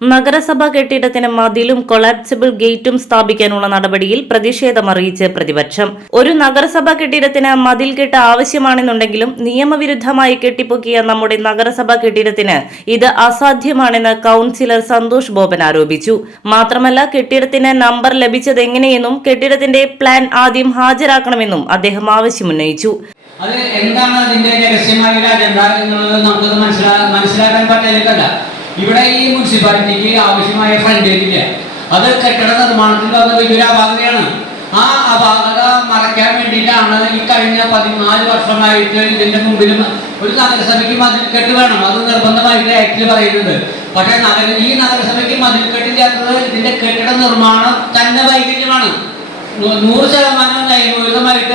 നഗരസഭാ കെട്ടിടത്തിന് മതിലും കൊളാപ്സിബിൾ ഗേറ്റും സ്ഥാപിക്കാനുള്ള നടപടിയിൽ പ്രതിഷേധമറിയിച്ച് പ്രതിപക്ഷം. ഒരു നഗരസഭാ കെട്ടിടത്തിന് മതിൽ കെട്ട് ആവശ്യമാണെന്നുണ്ടെങ്കിലും നിയമവിരുദ്ധമായി കെട്ടിപ്പൊക്കിയ നമ്മുടെ നഗരസഭാ കെട്ടിടത്തിന് ഇത് അസാധ്യമാണെന്ന് കൌൺസിലർ സന്തോഷ് ബോബൻ ആരോപിച്ചു. മാത്രമല്ല കെട്ടിടത്തിന് നമ്പർ ലഭിച്ചതെങ്ങനെയെന്നും കെട്ടിടത്തിന്റെ പ്ലാൻ ആദ്യം ഹാജരാക്കണമെന്നും അദ്ദേഹം ആവശ്യമുന്നയിച്ചു. അത് എന്താണ് അതിന്റെ രഹസ്യമായ അജണ്ട എന്നുള്ളത് നമുക്കത് മനസ്സിലാ മനസ്സിലാക്കാൻ പറ്റാനില്ല ഇവിടെ ഈ മുനിസിപ്പാലിറ്റിക്ക് ആവശ്യമായ ഫണ്ട് ഇല്ല അത് കെട്ടിട നിർമ്മാണത്തിൽ വന്ന വലിയൊരു അപാകതയാണ്. ആ അപാകത മറയ്ക്കാൻ വേണ്ടിയിട്ടാണ് ഈ കഴിഞ്ഞ പതിനാല് വർഷമായിട്ട് ഇതിന്റെ മുമ്പിലും ഒരു നഗരസഭയ്ക്ക് മതിൽക്കെട്ട് വേണം. അത് നിർബന്ധമായിട്ട് ആക്ടിൽ പറയുന്നുണ്ട്. പക്ഷേ നഗര ഈ നഗരസഭയ്ക്ക് മതിൽക്കെട്ടില്ലാത്തത് ഇതിന്റെ കെട്ടിട നിർമ്മാണം തന്നെ വൈകല്യമാണ്. നൂറ് ശതമാനം നിയമവിരുദ്ധമായിട്ട്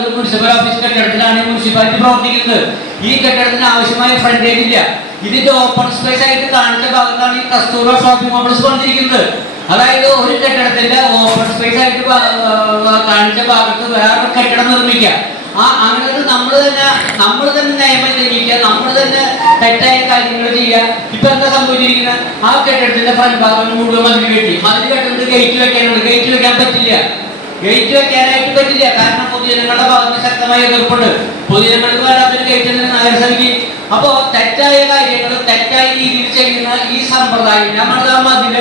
ഒരു മുനിസിപ്പൽ ഓഫീസ് കെട്ടിടത്തിലാണ് മുനിസിപ്പാലിറ്റി പ്രവർത്തിക്കുന്നത്. ഈ കെട്ടിടത്തിന് ആവശ്യമായ ഫ്രണ്ടേജ് ഇല്ല. ഇതിന്റെ ഓപ്പൺ സ്പേസ് ആയിട്ട് കാണിച്ച ഭാഗത്താണ് ഈ കസ്തൂറ ഷോപ്പിംഗ് കോംപ്ലക്സ് വന്നിരിക്കുന്നത് അതായത് ഒരു കെട്ടിടത്തിന്റെ ഓപ്പൺ സ്പേസ് ആയിട്ട് കാണിച്ച ഭാഗത്ത് വേറെ കെട്ടിടം നിർമ്മിക്കാം ആ അങ്ങനെ നമ്മൾ തന്നെ നമ്മൾ തന്നെ നിയമം ലംഘിക്കുക നമ്മൾ തന്നെ തെറ്റായ കാര്യങ്ങൾ ചെയ്യുക. ഇപ്പൊ എന്താ സംഭവിച്ചിരിക്കുന്നത്? ആ കെട്ടിടത്തിന്റെ ഫ്രണ്ട് ഭാഗം മുഴുവൻ മതിൽ കെട്ടി. മതിൽ കെട്ടുന്നത് ഗേറ്റ് വെക്കാനുണ്ട്. ഗേറ്റ് വെക്കാൻ പറ്റില്ല. ഗേറ്റ് വെക്കാനായിട്ട് പറ്റില്ല. കാരണം പൊതുജനങ്ങളുടെ ഭാഗത്ത് ശക്തമായ എതിർപ്പുണ്ട്. പൊതുജനങ്ങൾക്ക് വേണ്ടാത്തൊരു ഗേറ്റ് നഗരസഭയ്ക്ക്. അപ്പോ തെറ്റായ കാര്യങ്ങൾ തെറ്റായ രീതിയിൽ ചെയ്യുന്ന ഈ സമ്പ്രദായം നമ്മുടെ മതിൽ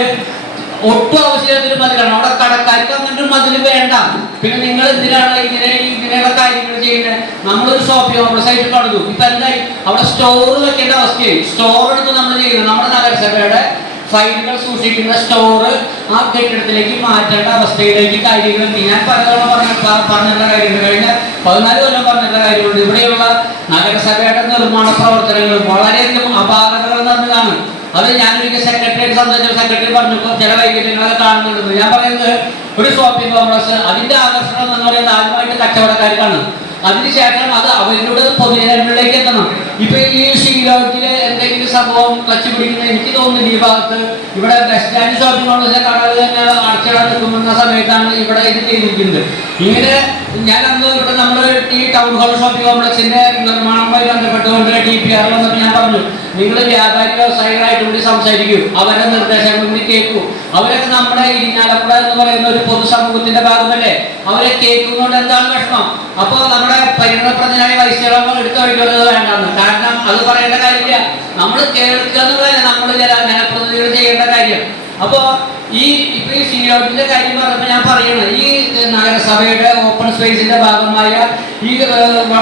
ഒട്ടും ആവശ്യമില്ലാത്തൊരു മതിലാണ്. അവിടെ കടക്കാർക്ക് അങ്ങനത്തെ ഒരു മതിൽ വേണ്ട. പിന്നെ നിങ്ങൾ എന്തിനാണ് ഇങ്ങനെ ഇങ്ങനെയുള്ള കാര്യങ്ങൾ ചെയ്യുന്നത്? നമ്മളൊരു ഷോപ്പിംഗ് കോംപ്ലക്സ് ആയിട്ട് പണിതു. ഇപ്പൊ എന്തായി? അവിടെ സ്റ്റോർ വെക്കേണ്ട അവസ്ഥയായി. സ്റ്റോർ എടുത്ത് നമ്മൾ ചെയ്യുന്നത് നമ്മുടെ നഗരസഭയുടെ ഫയലുകൾ സൂക്ഷിക്കുന്ന സ്റ്റോർ ആ കെട്ടിടത്തിലേക്ക് മാറ്റേണ്ട അവസ്ഥയിലേക്ക് കാര്യങ്ങൾ ഞാൻ പലതവണ പറഞ്ഞ പറഞ്ഞിട്ടുള്ള കാര്യങ്ങൾ. കഴിഞ്ഞ പതിനാല് കൊല്ലം പറഞ്ഞിട്ടുള്ള കാര്യമുണ്ട്. ഇവിടെയുള്ള നഗരസഭയുടെ നിർമ്മാണ പ്രവർത്തനങ്ങൾ വളരെയധികം അപാകതകൾ നടന്നതാണ് അത് ഞാനൊരിക്കൽ സെക്രട്ടറി സന്ദർശിച്ച സെക്രട്ടറി പറഞ്ഞു ചില വൈകല്യങ്ങളൊക്കെ കാണുന്നുണ്ട്. ഞാൻ പറയുന്നത് ഒരു ഷോപ്പിംഗ് കോംപ്ലക്സ് അതിന്റെ ആകർഷണം എന്ന് പറയുന്നത് ആദ്യമായിട്ട് കച്ചവടക്കാർക്കാണ്. അതിനുശേഷം അത് അവരിലൂടെ പൊതുജനങ്ങളിലേക്ക് തോന്നുന്നില്ല ഈ ഭാഗത്ത്. ഇവിടെ ബസ് സ്റ്റാൻഡ് ഷോപ്പിംഗ് കോംപ്ലക്സിലെ കടകൾ തന്നെ അടച്ചിടാൻ നിൽക്കുന്ന സമയത്താണ് ഇവിടെ ഇത് ചെയ്തിരിക്കുന്നത്. ഇങ്ങനെ ഞാൻ അന്ന് ഇവിടെ നമ്മൾ ഈ ടൗൺ ഹാൾ ഷോപ്പിംഗ് കോംപ്ലക്സിന്റെ നിർമ്മാണവുമായി ബന്ധപ്പെട്ടുകൊണ്ട് ടി പി ആർ വന്നിട്ട് ഞാൻ പറഞ്ഞു നിങ്ങൾ വ്യാപാരി വ്യവസായികളായിട്ട് കൂടി സംസാരിക്കൂ. അവരുടെ നിർദ്ദേശങ്ങൾ കൂടി കേൾക്കൂ. അവരൊക്കെ നമ്മുടെ ഇരിഞ്ഞാലപ്പുഴ എന്ന് പറയുന്ന ഒരു പൊതുസമൂഹത്തിന്റെ ഭാഗമല്ലേ? അവരെ കേൾക്കുന്നതുകൊണ്ട് എന്താണ് വിഷമം? അപ്പോൾ നമ്മുടെ പരിണതപ്രതിനായ വൈശ്യങ്ങൾ എടുത്തു കഴിക്കുന്നത് വേണ്ടെന്ന്. കാരണം അത് പറയേണ്ട കാര്യമില്ല. നമ്മൾ കേൾക്കുക എന്നുള്ളതല്ല നമ്മൾ ചില ജനപ്രതിനിധികൾ ചെയ്യേണ്ട കാര്യം. അപ്പോ ഈ ഇപ്പൊ ഈ സീലോട്ടിന്റെ കാര്യം പറഞ്ഞപ്പോൾ ഞാൻ പറയുന്നത് ഈ നഗരസഭയുടെ ഓപ്പൺ സ്പേസിന്റെ ഭാഗമായ ഈ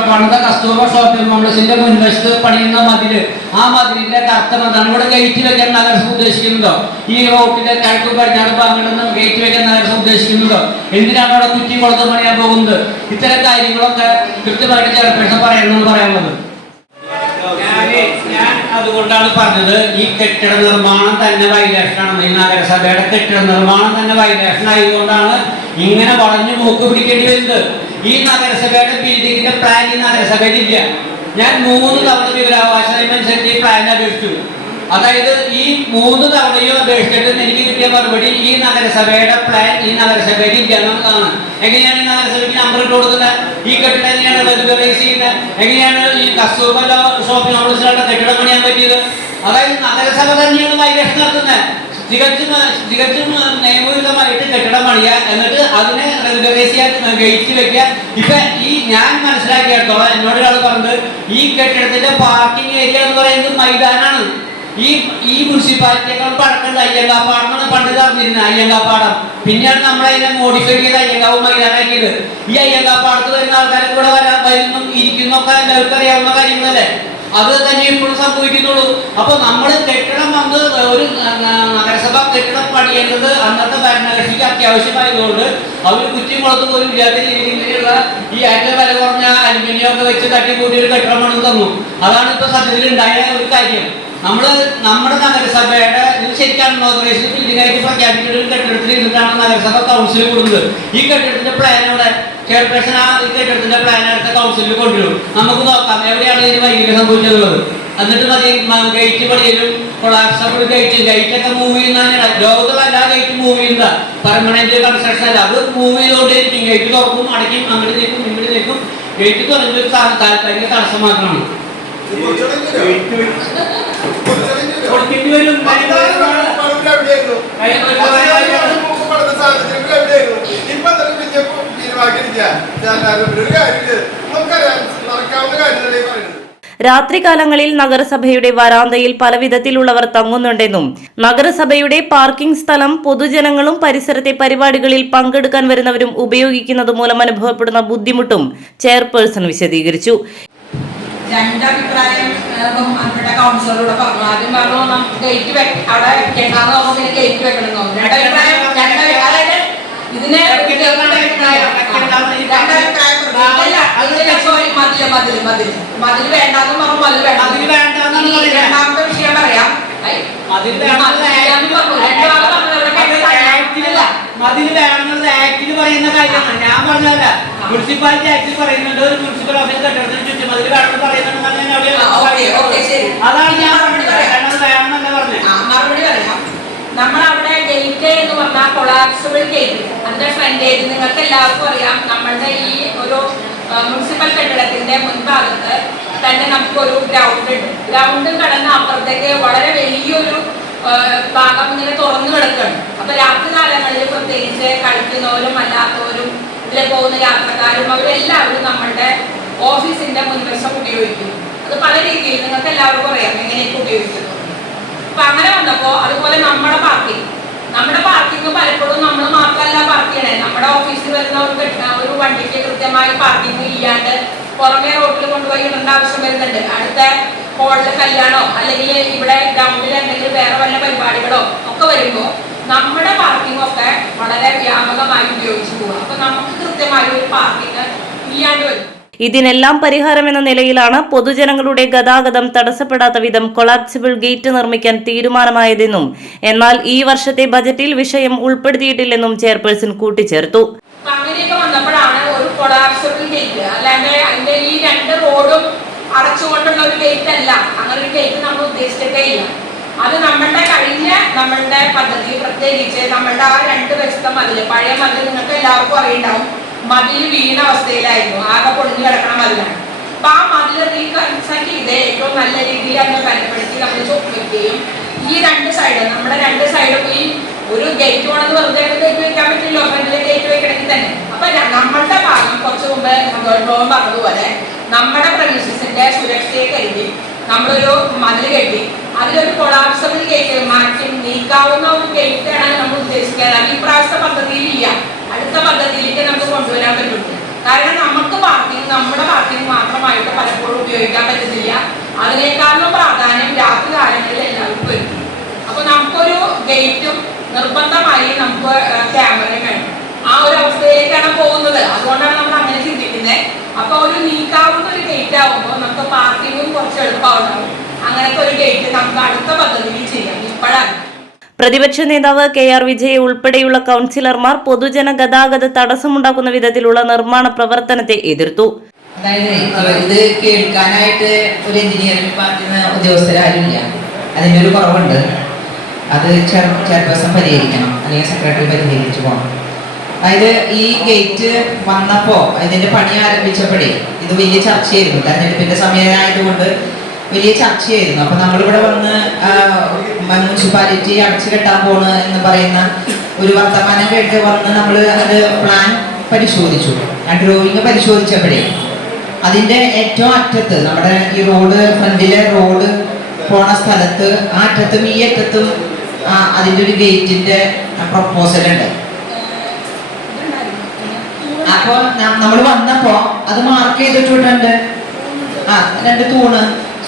പണിത കസ്തൂർബ ഷോപ്പിംഗ് കോംപ്ലക്സിന്റെ മുൻവശത്ത് പണിയുന്ന മതിൽ. ആ മതിലിന്റെ കർത്തം എന്താണ് ഇവിടെ ഗേറ്റ് വെക്കാൻ നഗരസഭ ഉദ്ദേശിക്കുന്നുണ്ടോ? ഈ റോട്ടിന്റെ കിഴക്ക് പടിഞ്ഞാറ് ഭാഗങ്ങളിൽ ഗേറ്റ് വെക്കാൻ നഗരസഭ ഉദ്ദേശിക്കുന്നുണ്ടോ? എന്തിനാണ് അവിടെ കുറ്റി കൊടുത്ത് പണിയാൻ പോകുന്നത്? ഇത്തരം കാര്യങ്ങളൊക്കെ കൃത്യമായിട്ട് ചെയർപേഴ്സൺ പറയണമെന്ന് പറയാനുള്ളത്. അതുകൊണ്ടാണ് പറഞ്ഞത് ഈ കെട്ടിട നിർമ്മാണം തന്നെ വൈലേഷനാണ് ഈ നഗരസഭയുടെ കെട്ടിട നിർമ്മാണം തന്നെ വൈലേഷൻ ആയതുകൊണ്ടാണ് ഇങ്ങനെ വളഞ്ഞു മൂക്ക് പിടിക്കേണ്ടി വരുന്നത്. ഈ നഗരസഭയുടെ ബിൽഡിങ്ങിന്റെ പ്ലാൻ ഈ നഗരസഭയിൽ ഇല്ല. ഞാൻ മൂന്ന് തവണ വിവരാവകാശ നിയമം ഈ പ്ലാൻ അപേക്ഷിച്ചു. അതായത് ഈ മൂന്ന് തവണയും അപേക്ഷിച്ചിട്ട് എനിക്ക് കിട്ടിയ മറുപടി ഈ നഗരസഭയുടെ പ്ലാൻ ഈ നഗരസഭയിൽ ഇല്ല എന്നുള്ളതാണ് എങ്ങനെയാണ് ഈ നഗരസഭയ്ക്ക് നമ്പർ ഇട്ട് കൊടുക്കുന്നത്? ഈ കെട്ടിടം എങ്ങനെയാണ് റെഗുലറൈസ് ചെയ്യുന്നത്? എങ്ങനെയാണ് ഈ കസ്തൂർബ ഷോപ്പിംഗ് കോംപ്ലക്സിലുള്ള കെട്ടിടം പണിയാൻ പറ്റിയത്? അതായത് നഗരസഭ തന്നെയാണ് വൈലേഷൻ നടത്തുന്നത്. തികച്ചും തികച്ചും നിയമവിരുദ്ധമായിട്ട് കെട്ടിടം പണിയുക എന്നിട്ട് അതിനെ റെഗുലറൈസ് ചെയ്യാൻ ഗേറ്റ് വെക്കുക. ഇപ്പൊ ഈ ഞാൻ മനസ്സിലാക്കിയിടത്തോളം എന്നോട് ഒരാൾ പറഞ്ഞത് ഈ കെട്ടിടത്തിന്റെ പാർക്കിംഗ് ഏരിയ എന്ന് പറയുന്നത് മൈതാനാണ്. ഈ ഈ മുനിസിപ്പാലിറ്റിയേക്കാൾ പഴക്കമുണ്ട് അയ്യങ്കാപ്പാടമാണ് പണ്ട് പറഞ്ഞിരുന്നത് അയ്യങ്കാപ്പാടം പിന്നെയാണ് നമ്മൾ അതിനെ മോഡിഫൈ ചെയ്ത് അയ്യങ്കാവ് മൈതാനാക്കിയത്. ഈ അയ്യങ്കാപ്പാടത്ത് വരുന്ന ആൾക്കാരെ കൂടെ വരാൻ വരുന്നു ഇരിക്കുന്നൊക്കെ എല്ലാവർക്കും അറിയാവുന്ന കാര്യങ്ങളല്ലേ? അത് തന്നെ ഇപ്പോഴും സംഭവിക്കുന്നുള്ളൂ. അപ്പൊ നമ്മൾ കെട്ടിടം വന്ന് ഒരു നഗരസഭ കെട്ടിടം പണിയേണ്ടത് അന്നത്തെ ഭരണകക്ഷിക്ക് അത്യാവശ്യമായതുകൊണ്ട് അവർ കുറ്റിമുളത്ത് പോലും ഇല്ലാത്ത രീതിയിലുള്ള ഈ ഏറ്റവും വില കുറഞ്ഞ അലുമിനിയം ഒക്കെ വെച്ച് തട്ടിക്കൂട്ടി ഒരു കെട്ടിടം പണിത് തന്നു. അതാണ് ഇപ്പൊ സത്യത്തിൽ ഉണ്ടായ ഒരു കാര്യം. നമ്മൾ നമ്മുടെ നഗരസഭയുടെ ശരിക്കാണ് ഒരു കെട്ടിടത്തിൽ ഇരുന്നിട്ടാണ് നഗരസഭ കൗൺസിൽ കൂടുന്നത്. ഈ കെട്ടിടത്തിന്റെ പ്ലാൻ അവിടെ ആ കെട്ടിടത്തിന്റെ പ്ലാൻ അടുത്ത കൗൺസിലിൽ കൊണ്ടുവരും. നമുക്ക് നോക്കാം എവിടെയാണ് ഇതിന് വൈകല്യം സംഭവിച്ചതുള്ളത് എന്നിട്ട് മതി ഗേറ്റ് പണിയിലും കൊളാപ്സബിൾ ഗേറ്റ് ഗേറ്റ് ഒക്കെ മൂവ് ചെയ്യുന്നതാണ് ലോകത്തുള്ള എല്ലാ ഗേറ്റും മൂവ് ചെയ്യുന്ന പെർമനന്റ് കൺസ്ട്രക്ഷൻ അല്ല. അത് മൂവ് ചെയ്തുകൊണ്ടേയിരിക്കും. ഗേറ്റ് തുറക്കും അടയ്ക്കും അങ്ങോട്ട് നീക്കും ഗേറ്റ് തുറഞ്ഞൊരു താൽക്കാലിക തടസ്സം മാത്രമാണ്. കൊടുക്കേണ്ടി വരും രാത്രികാലങ്ങളിൽ നഗരസഭയുടെ വരാന്തയിൽ പലവിധത്തിലുള്ളവർ തങ്ങുന്നുണ്ടെന്നും നഗരസഭയുടെ പാർക്കിംഗ് സ്ഥലം പൊതുജനങ്ങളും പരിസരത്തെ പരിപാടികളിൽ പങ്കെടുക്കാൻ വരുന്നവരും ഉപയോഗിക്കുന്നത് മൂലം അനുഭവപ്പെടുന്ന ബുദ്ധിമുട്ടും ചെയർപേഴ്സൺ വിശദീകരിച്ചു. രണ്ടഭിപ്രായം ബഹുമാനപ്പെട്ട കൗൺസിലറോട് പറഞ്ഞു. ആദ്യം പറഞ്ഞു നമുക്ക് ഗേറ്റ് അവിടെ വെക്കേണ്ടെന്ന് പറഞ്ഞു ഗേറ്റ് വെക്കണം രണ്ടഭിപ്രായം രണ്ടഭിപ്രായം അതായത് ഇതിന് മതിൽ മതിൽ മതിൽ. മതിൽ വേണ്ടാന്ന് പറഞ്ഞു മതിൽ വേണ്ട. രണ്ടാമത്തെ വിഷയം പറയാം. മതിൽ. വേണമെന്നത് ആക്ടിൽ പറയുന്ന കാര്യമാണ്. ഞാൻ പറഞ്ഞതല്ല. മുനിസിപ്പാലിറ്റി ആക്ടിൽ പറയുന്നുണ്ട് ഒരു മുനിസിപ്പൽ ഓഫീസ് കെട്ടിടത്തിന് ചുറ്റും അതിൽ കടന്ന് പറയുന്നുണ്ട് അവിടെ ഓക്കേ, ഓക്കേ, ശരി. അതാണ് ഞാൻ നമ്മൾ മറുപടി ഗേറ്റ് എന്ന് പറഞ്ഞാൽ കൊളാപ്സിബിൾ ഗേറ്റ് അതിന്റെ ഫ്രണ്ടേജ് നിങ്ങൾക്ക് എല്ലാവർക്കും അറിയാം നമ്മളുടെ ഈ ഒരു മുനിസിപ്പൽ കെട്ടിടത്തിന്റെ മുൻഭാഗത്ത് തന്നെ നമുക്കൊരു ഗ്രൗണ്ട് ഉണ്ട്. ഗ്രൗണ്ട് കടന്ന് അപ്പുറത്തേക്ക് വളരെ വലിയൊരു ഭാഗം ഇങ്ങനെ തുറന്നു കിടക്കുകയാണ്. അപ്പൊ രാത്രി കാലങ്ങളിൽ പ്രത്യേകിച്ച് കളിക്കുന്നവരും അല്ലാത്തവരും ഇതിലെ പോകുന്ന യാത്രക്കാരും അവരെല്ലാവരും നമ്മളുടെ ഓഫീസിന്റെ മുൻവശം ഉപയോഗിക്കുന്നു. അത് പല രീതിയിൽ നിങ്ങൾക്ക് എല്ലാവർക്കും അറിയാം എങ്ങനെയൊക്കെ ഉപയോഗിക്കുന്നു അപ്പൊ അങ്ങനെ വന്നപ്പോ അതുപോലെ നമ്മുടെ പാർക്കിംഗ് നമ്മുടെ പാർക്കിംഗ് പലപ്പോഴും നമ്മൾ മാത്രമല്ല പാർക്ക് ചെയ്യണേ. നമ്മുടെ ഓഫീസിൽ വരുന്നവർക്ക് ഒരു വണ്ടിക്ക് കൃത്യമായി പാർക്കിംഗ് ഇല്ലാണ്ട് പുറമെ റോഡിൽ കൊണ്ടുപോയി ഇടേണ്ട ആവശ്യം വരുന്നുണ്ട്. അടുത്ത ഹോളിലെ കല്യാണോ അല്ലെങ്കിൽ ഇവിടെ ഗ്രൗണ്ടിൽ എന്തെങ്കിലും വേറെ വല്ല പരിപാടികളോ ഒക്കെ വരുമ്പോൾ നമ്മുടെ പാർക്കിംഗ് ഒക്കെ വളരെ വ്യാപകമായി ഉപയോഗിച്ചു പോകും അപ്പൊ നമുക്ക് കൃത്യമായി ഒരു പാർക്കിംഗ് ഇല്ലാണ്ട് വരും. ഇതിനെല്ലാം പരിഹാരമെന്ന നിലയിലാണ് പൊതുജനങ്ങളുടെ ഗതാഗതം തടസ്സപ്പെടാത്ത വിധം കൊളാപ്സിബിൾ ഗേറ്റ് നിർമ്മിക്കാൻ തീരുമാനമായതെന്നും എന്നാൽ ഈ വർഷത്തെ ബജറ്റിൽ വിഷയം ഉൾപ്പെടുത്തിയിട്ടില്ലെന്നും ചെയർപേഴ്സൺ കൂട്ടിച്ചേർത്തു. അപ്പൊ അങ്ങനെയൊക്കെ വന്നപ്പോഴാണ് ഒരു കൊളാപ്സിബിൾ ഗേറ്റ് അതിന്റെ ഈ രണ്ട് റോഡും അടച്ചുകൊണ്ടുള്ള ഒരു ഗേറ്റ് അല്ല. അങ്ങനെ ഒരു ഗേറ്റ് നമ്മൾ ഉദ്ദേശിച്ചിട്ടേ ഇല്ല. അത് നമ്മളുടെ കഴിഞ്ഞ നമ്മളുടെ പദ്ധതി പ്രത്യേകിച്ച് നമ്മളുടെ ആ രണ്ട് വശത്തെ മതിൽ. പഴയ മതിൽ നിങ്ങൾക്ക് എല്ലാവർക്കും അറിയുണ്ടാവും. മതിൽ വീണ അവസ്ഥയിലായിരുന്നു. ആകെ പൊളിഞ്ഞു കിടക്കണ മതിലാണ്. അപ്പൊ ആ മതിൽ റീകൺസ്ട്രക്ട് ചെയ്ത് ഏറ്റവും നല്ല രീതിയിൽ അതിനെ ബലപ്പെടുത്തി നമ്മൾ ചൊപ്പിക്കുകയും ഈ രണ്ട് സൈഡ് നമ്മുടെ രണ്ട് സൈഡും ഈ ഒരു ഗേറ്റ് വേണമെന്ന് വെറുതെ ഗേറ്റ് വെക്കാൻ പറ്റില്ലല്ലോ. ഫ്രണ്ടിലെ ഗേറ്റ് വെക്കണമെങ്കിൽ തന്നെ? അപ്പൊ നമ്മളുടെ ഭാഗം കുറച്ച് മുമ്പ് ഗവൺമെന്റ് പറഞ്ഞതുപോലെ നമ്മുടെ പ്രവിശ്യസിന്റെ സുരക്ഷയെ കരുതി നമ്മളൊരു മതിൽ കെട്ടി അതിലൊരു കൊളാപ്സബിൾ കേക്ക് മാറ്റി നീക്കാവുന്ന ഒരു ആണ് നമ്മൾ ഉദ്ദേശിക്കുന്നത് അത് പദ്ധതിയിൽ ഇല്ല. അടുത്ത പദ്ധതിയിലേക്ക് നമുക്ക് കൊണ്ടുവരാൻ പറ്റുള്ളൂ. കാരണം നമുക്ക് പാർക്കിംഗ് നമ്മുടെ പാർക്കിംഗ് മാത്രമായിട്ട് പലപ്പോഴും ഉപയോഗിക്കാൻ പറ്റുന്നില്ല അതിനേക്കാളും പ്രാധാന്യം രാത്രി കാലങ്ങളിൽ എല്ലാവർക്കും വരും. അപ്പൊ നമുക്കൊരു ഗേറ്റും നിർബന്ധമായി നമുക്ക് ക്യാമറയും വേണം. ആ ഒരു അവസ്ഥയിലേക്കാണ് പോകുന്നത്. അതുകൊണ്ടാണ് നമ്മൾ അങ്ങനെ ചിന്തിക്കുന്നത്. അപ്പൊ ഒരു നീക്കാവുന്ന ഒരു ഗേറ്റ് ആവുമ്പോൾ നമുക്ക് പാർക്കിങ്ങും കുറച്ച് എളുപ്പമാവും അങ്ങനത്തെ ഒരു ഗേറ്റ് നമുക്ക് അടുത്ത പദ്ധതിയിൽ ചെയ്യാം. ഇപ്പോഴാണ്. പ്രതിപക്ഷ നേതാവ് കെ ആർ വിജയ് ഉൾപ്പെടെയുള്ള കൗൺസിലർമാർ പൊതുജന ഗതാഗത തടസ്സമുണ്ടാക്കുന്ന വിധത്തിലുള്ള നിർമ്മാണ പ്രവർത്തനത്തെ എതിർത്തു. അതായത് ഇത് കേൾക്കാനായിട്ട് ഒരു എഞ്ചിനീയറിംഗ് ഡിപ്പാർട്ട്മെന്റ് ഉദ്യോഗസ്ഥരാരുമില്ല അതിന്റെ ഒരു കുറവുണ്ട്. അത് ചെയർ ചെയർപേഴ്സൺ പരിഹരിക്കണം അല്ലെങ്കിൽ സെക്രട്ടറി പരിഹരിച്ചു പോകണം. അതായത് ഈ ഗേറ്റ് വന്നപ്പോൾ ഇതിന്റെ പണി ആരംഭിച്ചപ്പോഴേ ഇത് വലിയ ചർച്ചയായിരുന്നു. തെരഞ്ഞെടുപ്പിന്റെ സമയമായതുകൊണ്ട് വലിയ ചർച്ചയായിരുന്നു. അപ്പൊ നമ്മളിവിടെ വന്ന് മുനിസിപ്പാലിറ്റി അടച്ചു കെട്ടാൻ പോണ് എന്ന് പറയുന്ന ഒരു വർത്തമാനം കേട്ട് വന്ന് നമ്മൾ അത് പ്ലാൻ പരിശോധിച്ചു. ആ ഡ്രോയിങ് പരിശോധിച്ചപ്പോഴേ അതിന്റെ ഏറ്റവും അറ്റത്ത് നമ്മുടെ ഈ റോഡ് ഫ്രണ്ടിലെ റോഡ് പോണ സ്ഥലത്ത് ആ അറ്റത്തും ഈ അറ്റത്തും അതിന്റെ ഒരു ഗേറ്റിന്റെ പ്രപ്പോസൽ ഉണ്ട്. അപ്പൊ നമ്മൾ വന്നപ്പോ അത് മാർക്ക് ചെയ്തിട്ടുണ്ട് ആ രണ്ട് തൂണ്.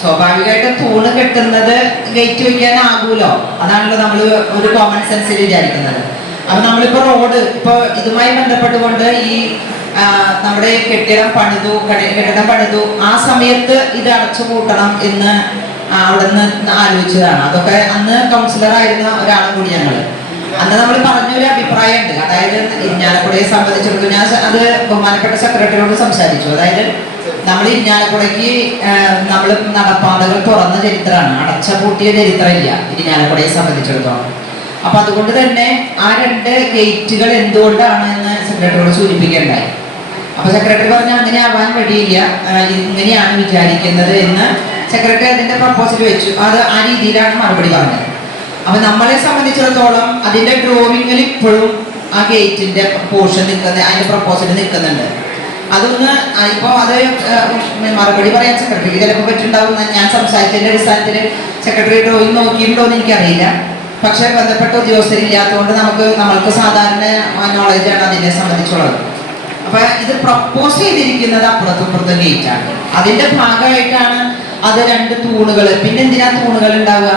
സ്വാഭാവികമായിട്ടും തൂണ് കെട്ടുന്നത് ഗേറ്റ് വയ്ക്കാനാകൂലോ അതാണല്ലോ നമ്മൾ ഒരു കോമൺ സെൻസിൽ വിചാരിക്കുന്നത്. അപ്പൊ നമ്മളിപ്പോ റോഡ് ഇപ്പൊ ഇതുമായി ബന്ധപ്പെട്ടുകൊണ്ട് ഈ നമ്മുടെ കെട്ടിടം പണിതു കെട്ടി- കെട്ടിടം പണിതു ആ സമയത്ത് ഇത് അടച്ചു പൂട്ടണം എന്ന് അവിടെ നിന്ന് ആലോചിച്ചതാണ്. അതൊക്കെ അന്ന് കൗൺസിലർ ആയിരുന്ന ഒരാളും കൂടി ഞങ്ങൾ. അന്ന് നമ്മൾ പറഞ്ഞൊരു അഭിപ്രായമുണ്ട്. അതായത് ഇരിഞ്ഞാലക്കുടയെ സംബന്ധിച്ചിടത്തോളം ഞാൻ അത് ബഹുമാനപ്പെട്ട സെക്രട്ടറിയോട് സംസാരിച്ചു. അതായത് നമ്മൾ ഇരിഞ്ഞാലക്കുടയ്ക്ക് നമ്മൾ നടപ്പാതകൾ തുറന്ന ചരിത്രമാണ്. അടച്ച പൂട്ടിയ ചരിത്രമില്ല ഇരിഞ്ഞാലക്കുടയെ സംബന്ധിച്ചിടത്തോളം. അപ്പൊ അതുകൊണ്ട് തന്നെ ആ രണ്ട് ഗേറ്റുകൾ എന്തുകൊണ്ടാണ് എന്ന് സെക്രട്ടറിയോട് സൂചിപ്പിക്കേണ്ടായി. അപ്പൊ സെക്രട്ടറി പറഞ്ഞു അങ്ങനെ ആവാൻ വഴിയില്ല. ഇങ്ങനെയാണ് വിചാരിക്കുന്നത് എന്ന് സെക്രട്ടറി അതിന്റെ പ്രപ്പോസൽ വെച്ചു. അത് ആ രീതിയിലാണ് മറുപടി പറഞ്ഞത്. അപ്പൊ നമ്മളെ സംബന്ധിച്ചിടത്തോളം അതിന്റെ ഡ്രോയിങ്ങിൽ ഇപ്പോഴും ആ ഗേറ്റിന്റെ പോർഷൻ നിൽക്കുന്ന അതിന്റെ പ്രപ്പോസൽ നിൽക്കുന്നുണ്ട്. അതൊന്ന് ഇപ്പൊ അത് മറുപടി പറയാൻ സെക്രട്ടറിക്ക് ചിലപ്പോൾ പറ്റുണ്ടാവും ഞാൻ സംസാരിച്ചതിന്റെ അടിസ്ഥാനത്തിൽ സെക്രട്ടറി ഡ്രോയിങ് നോക്കിയിട്ടുണ്ടോ എന്ന് എനിക്കറിയില്ല. പക്ഷെ ബന്ധപ്പെട്ട ഉദ്യോഗസ്ഥരില്ലാത്തതുകൊണ്ട് നമുക്ക് നമ്മൾക്ക് സാധാരണ നോളജാണ് അതിനെ സംബന്ധിച്ചുള്ളത്. അപ്പൊ ഇത് പ്രപ്പോസ് ചെയ്തിരിക്കുന്നത് അപ്പുറത്തും ഗേറ്റ് ആണ് അതിന്റെ ഭാഗമായിട്ടാണ് അത് രണ്ട് തൂണുകൾ പിന്നെ എന്തിനാ തൂണുകൾ ഉണ്ടാവുക?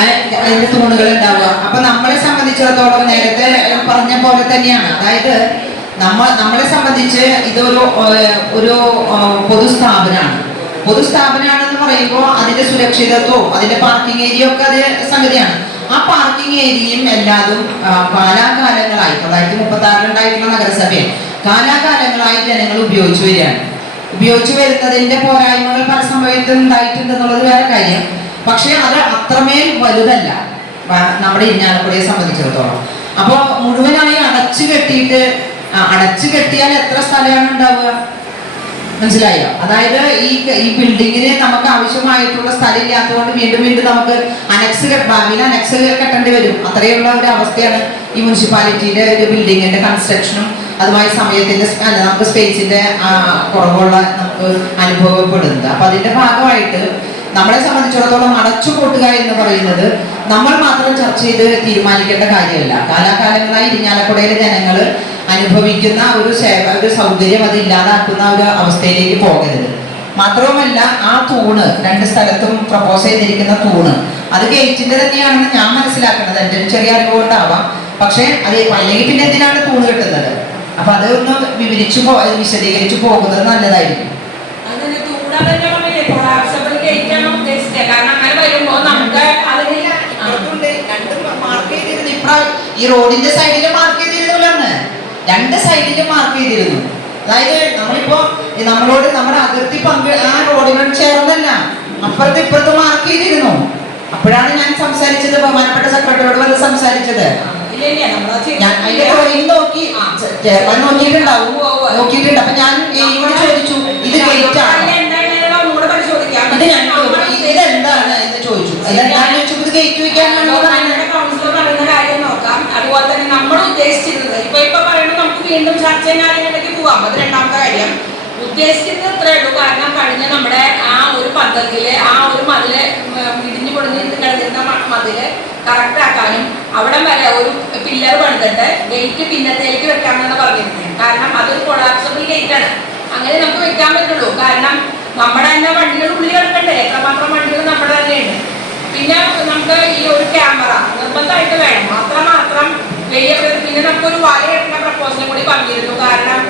അതിന്റെ തൂണുകൾ ഉണ്ടാവുക. അപ്പൊ നമ്മളെ സംബന്ധിച്ചിടത്തോളം നേരത്തെ പറഞ്ഞ പോലെ തന്നെയാണ്. അതായത് നമ്മൾ നമ്മളെ സംബന്ധിച്ച് ഇതൊരു ഒരു പൊതുസ്ഥാപനമാണ്. പൊതുസ്ഥാപനമാണെന്ന് പറയുമ്പോൾ അതിന്റെ സുരക്ഷിതത്വവും അതിന്റെ പാർക്കിംഗ് ഏരിയ ഒക്കെ അത് സംഗതിയാണ്. ആ പാർക്കിംഗ് ഏരിയയും എല്ലാതും കാലാകാലങ്ങളായി തൊള്ളായിരത്തി മുപ്പത്തി ആറിലുണ്ടായിട്ടുള്ള നഗരസഭയിൽ കാലാകാലങ്ങളായി ജനങ്ങൾ ഉപയോഗിച്ചു വരികയാണ്. ഉപയോഗിച്ചു വരുന്നതിന്റെ പോരായ്മകൾ പല സമയത്തും ഉണ്ടായിട്ടുണ്ട് എന്നുള്ളത് വേറെ കാര്യം. പക്ഷെ അത് അത്രമേൽ വലുതല്ല. നമ്മുടെ ഇരിഞ്ഞാലക്കുടയെ സംബന്ധിച്ചിടത്തോളം. അപ്പോൾ മുഴുവനായി അടച്ചു കെട്ടിയിട്ട് അടച്ചു കെട്ടിയാൽ എത്ര സ്ഥലമാണ് ഉണ്ടാവുക? മനസ്സിലായോ? അതായത് ഈ ഈ ബിൽഡിങ്ങിന് നമുക്ക് ആവശ്യമായിട്ടുള്ള സ്ഥലം ഇല്ലാത്തതുകൊണ്ട് വീണ്ടും വീണ്ടും നമുക്ക് അനക്സ് ഭാവിയിൽ അനക്സ് കെട്ടേണ്ടി വരും. അത്രയുള്ള ഒരു അവസ്ഥയാണ് ഈ മുനിസിപ്പാലിറ്റിയുടെ ഒരു ബിൽഡിങ്ങിന്റെ കൺസ്ട്രക്ഷനും അതുമായി സമയത്തിന്റെ അല്ല നമുക്ക് സ്പേസിന്റെ കുറവുള്ള നമുക്ക് അനുഭവപ്പെടുന്നത്. അപ്പൊ അതിന്റെ ഭാഗമായിട്ട് നമ്മളെ സംബന്ധിച്ചിടത്തോളം അടച്ചുപൂട്ടുക എന്ന് പറയുന്നത് നമ്മൾ മാത്രം ചർച്ച ചെയ്ത് തീരുമാനിക്കേണ്ട കാര്യമല്ല. കാലാകാലങ്ങളായി ഇരിഞ്ഞാലക്കുടയിലെ ജനങ്ങൾ അനുഭവിക്കുന്ന ഒരു സേവ ഒരു സൗകര്യം അത് ഇല്ലാതാക്കുന്ന ഒരു അവസ്ഥയിലേക്ക് പോകരുത്. മാത്രവുമല്ല ആ തൂണ് രണ്ട് സ്ഥലത്തും പ്രപ്പോസ് ചെയ്തിരിക്കുന്ന തൂണ് അത് ഗേറ്റിന്റെ തന്നെയാണെന്ന് ഞാൻ മനസ്സിലാക്കുന്നത്. എന്റെ ഒരു ചെറിയ അറിവ് കൊണ്ടാവാം. പക്ഷേ അത് അല്ലെങ്കിൽ പിന്നെ എന്തിനാണ് തൂണ് കിട്ടുന്നത്? അപ്പൊ അത് ഒന്ന് വിവരിച്ചു വിശദീകരിച്ചു പോകുന്നത് നല്ലതായിരിക്കും. ഉദ്ദേശിച്ചത് കാരണം അങ്ങനെ വരുമ്പോ നമുക്ക് ഈ റോഡിന്റെ സൈഡിൽ മാർക്ക് ചെയ്തിരുന്നില്ലെന്ന് രണ്ട് സൈഡിൽ മാർക്ക് ചെയ്തിരുന്നു. അതായത് നമ്മളിപ്പോ നമ്മളോട് നമ്മുടെ അതിർത്തി പങ്ക് ആ റോഡിനോട് ചേർന്നല്ല. അപ്പുറത്ത് ഇപ്പുറത്ത് മാർക്ക് ചെയ്തിരുന്നു. അപ്പോഴാണ് ഞാൻ സംസാരിച്ചത് ബഹുമാനപ്പെട്ട സെക്രട്ടറിയോട് വന്ന് സംസാരിച്ചത്. ഞാൻ അതിന്റെ ഡ്രോയിങ് നോക്കി. ചേർക്കാൻ നോക്കിയിട്ടുണ്ടാവും. നോക്കിയിട്ടുണ്ട്. അപ്പൊ ഞാൻ ചോദിച്ചു. ഇത് ലേറ്റ് ആണ്. ഇത് ഞാൻ അതുപോലെ തന്നെ നമ്മൾ ഉദ്ദേശിച്ചിരുന്നത് ഇപ്പൊ ഇപ്പൊ പറയുന്നത് നമുക്ക് വീണ്ടും ചർച്ചയും കാര്യങ്ങളിലേക്ക് പോവാം. അത് രണ്ടാമത്തെ കാര്യം. ഉദ്ദേശിച്ചിരുന്നത് ഇത്രേ ഉള്ളൂ. കാരണം കഴിഞ്ഞ നമ്മുടെ ആ ഒരു പദ്ധതിയിൽ ആ ഒരു മതിൽ ഇടിഞ്ഞു പൊടിഞ്ഞ് കിടന്നിരുന്ന മതിൽ കറക്റ്റ് ആക്കാനും അവിടെ വരെ ഒരു പില്ലർ പണിതിട്ട് ഗേറ്റ് പിന്നത്തേക്ക് വെക്കാമെന്നാണ് പറഞ്ഞിരുന്നത്. കാരണം അതൊരു കൊളാപ്സബിൾ ഗേറ്റ് ആണ്. അങ്ങനെ നമുക്ക് വെക്കാൻ പറ്റുള്ളൂ. കാരണം നമ്മുടെ തന്നെ വണ്ടികൾ ഉള്ളിൽ കിടക്കണ്ടേ? എത്രമാത്രം വണ്ടികൾ നമ്മുടെ തന്നെയുണ്ട്? പിന്നെ നമുക്ക് ഈ ഒരു ക്യാമറ നിർബന്ധമായിട്ട് വേണം. അത്രമാത്രം പ്ര- പിന്നെ നമുക്കൊരു വല കെട്ടുന്ന പ്രപ്പോസലും കൂടി പറഞ്ഞിരുന്നു കാരണം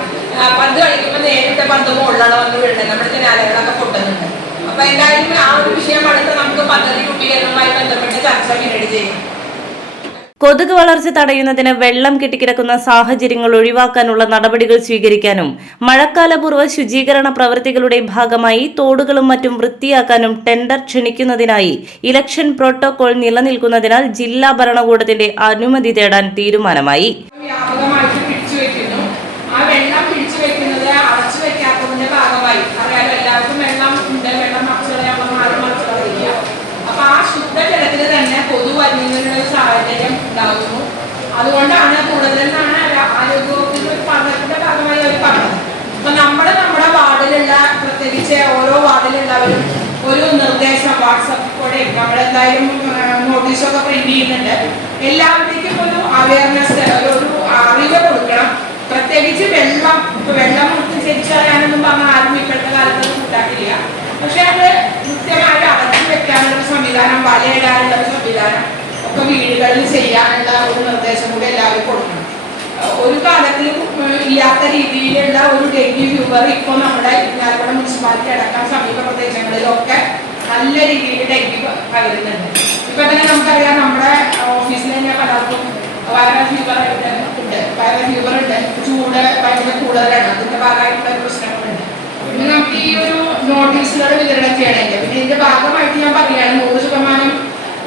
പന്ത് കളിക്കുമ്പോൾ നേരിട്ട് പന്ത് മുകളിലാണ് വന്ന് വീഴുന്നത്. നമ്മുടെ ജനാലകളൊക്കെ പൊട്ടുന്നുണ്ട്. അപ്പൊ എന്തായാലും ആ ഒരു വിഷയം അടുത്ത് നമുക്ക് പദ്ധതി രൂപീകരണവുമായി ബന്ധപ്പെട്ട് ചർച്ച പിന്നീട് ചെയ്യാം. കൊതുക് വളർച്ച തടയുന്നതിന് വെള്ളം കെട്ടിക്കിടക്കുന്ന സാഹചര്യങ്ങൾ ഒഴിവാക്കാനുള്ള നടപടികൾ സ്വീകരിക്കാനും മഴക്കാലപൂർവ ശുചീകരണ പ്രവൃത്തികളുടെ ഭാഗമായി തോടുകളും മറ്റും വൃത്തിയാക്കാനും ടെൻഡർ ക്ഷണിക്കുന്നതിനായി ഇലക്ഷൻ പ്രോട്ടോകോൾ നിലനിൽക്കുന്നതിനാൽ ജില്ലാ ഭരണകൂടത്തിന്റെ അനുമതി തേടാൻ തീരുമാനമായി വ്യാപകമായിട്ട് പിടിച്ചു വെക്കുന്നു ആ വെള്ളം പിടിച്ചു വെക്കുന്നത് അടച്ചു വെക്കാത്തതിന്റെ ഭാഗമായി അറിയാലോ എല്ലാവർക്കും വെള്ളം ഉണ്ട് വെള്ളം മറച്ചു കളയാനുള്ള മാറി മറച്ചു കളയില്ല അപ്പൊ ആ ശുദ്ധജലത്തിൽ തന്നെ കൊതു വരുന്നതിനുള്ള ഒരു സാഹചര്യം ഉണ്ടാകുന്നു അതുകൊണ്ടാണ് കൂടുതലെന്നാണ് ആരോഗ്യവകുപ്പിന്റെ പഠനത്തിന്റെ ഭാഗമായി അവർ പറഞ്ഞത്. അപ്പൊ നമ്മൾ നമ്മുടെ വാർഡിലുള്ള പ്രത്യേകിച്ച് ഓരോ വാർഡിലുള്ളവരും ഒരു നിർദ്ദേശം വാട്സപ്പ് കൂടെ നമ്മളെന്തായാലും നോട്ടീസൊക്കെ പ്രിന്റ് ചെയ്യുന്നുണ്ട്. എല്ലാവരുടെയും ഒരു അവയർനെസ് ഒരു അറിവ് കൊടുക്കണം. പ്രത്യേകിച്ച് വെള്ളം വെള്ളം ശരിച്ചു തരാനൊന്നും പറഞ്ഞാൽ ആരും ഇപ്പോഴത്തെ കാലത്ത് അത് കൂട്ടാക്കില്ല പക്ഷെ അത് കൃത്യമായിട്ട് അടച്ചു വെക്കാനുള്ള ഒരു സംവിധാനം വലയിടാനുള്ള ഒരു സംവിധാനം ഒക്കെ വീടുകളിൽ ചെയ്യാനുള്ള ഒരു നിർദ്ദേശം കൂടി എല്ലാവരും കൊടുക്കണം ഏഹ് ഒരു കാലത്തിലും ഏഹ് ഇല്ലാത്ത രീതിയിലുള്ള ഒരു ഫീവർ ഇപ്പോൾ നമ്മുടെ ഇന്നാലക്കുട മുനിസിപ്പാലിറ്റി അടക്കം സമീപ പ്രദേശങ്ങളിലൊക്കെ നല്ല രീതിയിൽ ഡെങ്കി പകരുന്നുണ്ട്. ഇപ്പൊ തന്നെ നമുക്കറിയാം നമ്മുടെ ഓഫീസിൽ തന്നെ പലർക്കും വൈറൽ ഫീവർ ഉണ്ട് വൈറൽ ഫീവർ ഉണ്ട്. ചൂട് ഭയങ്കര കൂടുതലാണ്. അതിന്റെ ഭാഗമായിട്ടുള്ള പ്രശ്നങ്ങളുണ്ട്. പിന്നെ നമുക്ക് ഈ ഒരു നോട്ടീസുകൾ വിതരണം ചെയ്യണമെങ്കിൽ പിന്നെ ഇതിന്റെ ഭാഗമായിട്ട് ഞാൻ പറയുകയാണ് നൂറ് ശതമാനം